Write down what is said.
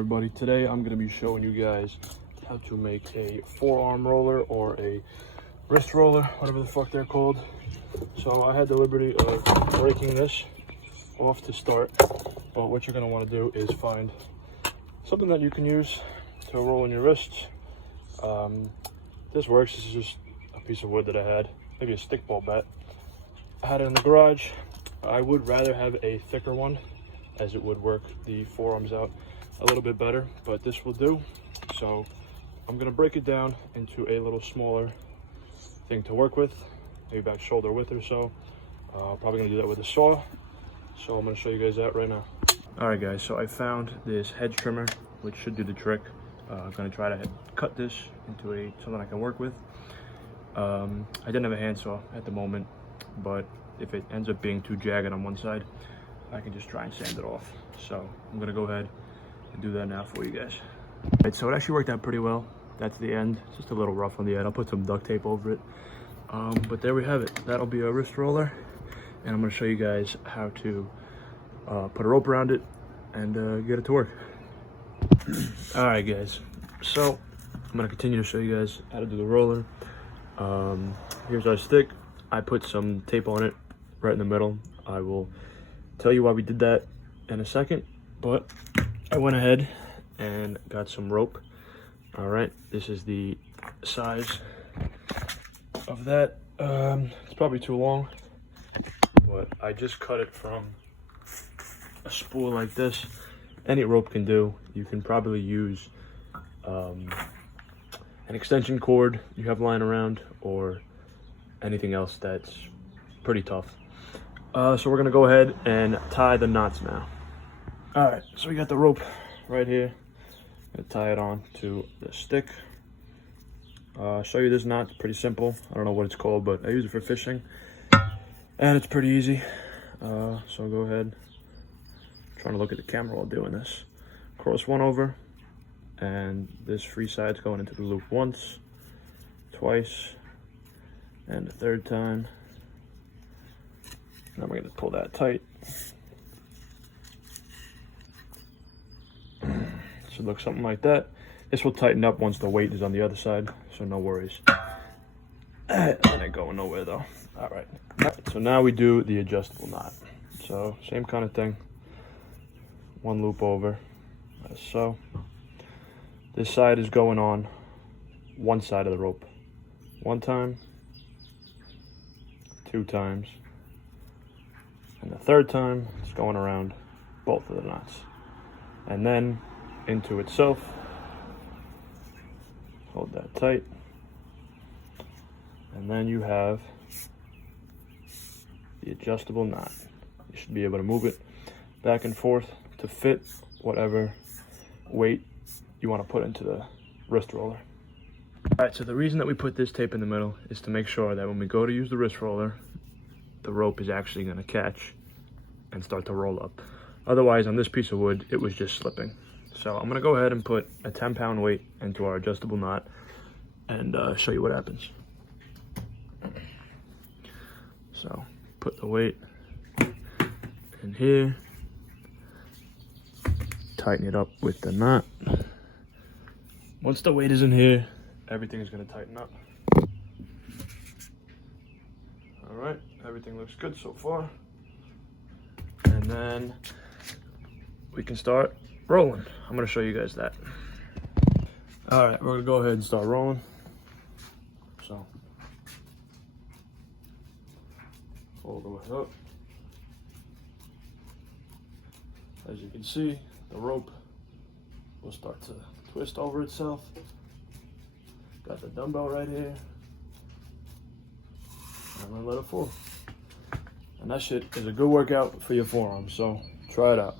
everybody? Today I'm going to be showing you guys how to make a forearm roller or a wrist roller, whatever the fuck they're called. So I had the liberty of breaking this off to start, but what you're going to want to do is find something that you can use to roll in your wrists. This works. This is just a piece of wood that I had, maybe a stickball bat. I had it in the garage. I would rather have a thicker one, as it would work the forearms out a little bit better, but this will do. So I'm gonna break it down into a little smaller thing to work with, maybe about shoulder width or so. Probably gonna do that with a saw. So I'm gonna show you guys that right now. All right guys, so I found this hedge trimmer, which should do the trick. I'm gonna try to cut this into something I can work with. I didn't have a handsaw at the moment, but if it ends up being too jagged on one side, I can just try and sand it off. So I'm gonna go ahead and do that now for you guys. All right, so it actually worked out pretty well. That's the end, it's just a little rough on the end. I'll put some duct tape over it. But there we have it. That'll be a wrist roller. And I'm gonna show you guys how to put a rope around it and get it to work. All right guys, so I'm gonna continue to show you guys how to do the roller. Here's our stick. I put some tape on it right in the middle. I will tell you why we did that in a second, but I went ahead and got some rope. All right, this is the size of that. It's probably too long, but I just cut it from a spool like this. Any rope can do. You can probably use an extension cord you have lying around, or anything else that's pretty tough. So we're gonna go ahead and tie the knots now. All right, so we got the rope right here. I'm gonna tie it on to the stick. I'll show you this knot. It's pretty simple. I don't know what it's called, but I use it for fishing, and it's pretty easy. So I'll go ahead. I'm trying to look at the camera while doing this. Cross one over, and this free side's going into the loop once, twice, and the third time. Now we're gonna pull that tight. Should look something like that. This will tighten up once the weight is on the other side, so no worries. That ain't going nowhere though. All right, so now we do the adjustable knot. So same kind of thing. One loop over, as so. This side is going on one side of the rope. One time, two times, and the third time it's going around both of the knots, and then into itself. Hold that tight, and then you have the adjustable knot. You should be able to move it back and forth to fit whatever weight you want to put into the wrist roller. All right, so the reason that we put this tape in the middle is to make sure that when we go to use the wrist roller, the rope is actually going to catch and start to roll up. Otherwise, on this piece of wood, it was just slipping. So I'm going to go ahead and put a 10-pound weight into our adjustable knot and show you what happens. So put the weight in here, tighten it up with the knot. Once the weight is in here, everything is going to tighten up. All right, everything looks good so far. And then we can start rolling. I'm going to show you guys that. All right, we're going to go ahead and start rolling. So, all the way up. As you can see, the rope will start to twist over itself. Got the dumbbell right here. I'm gonna let it fall. And that shit is a good workout for your forearms, so try it out.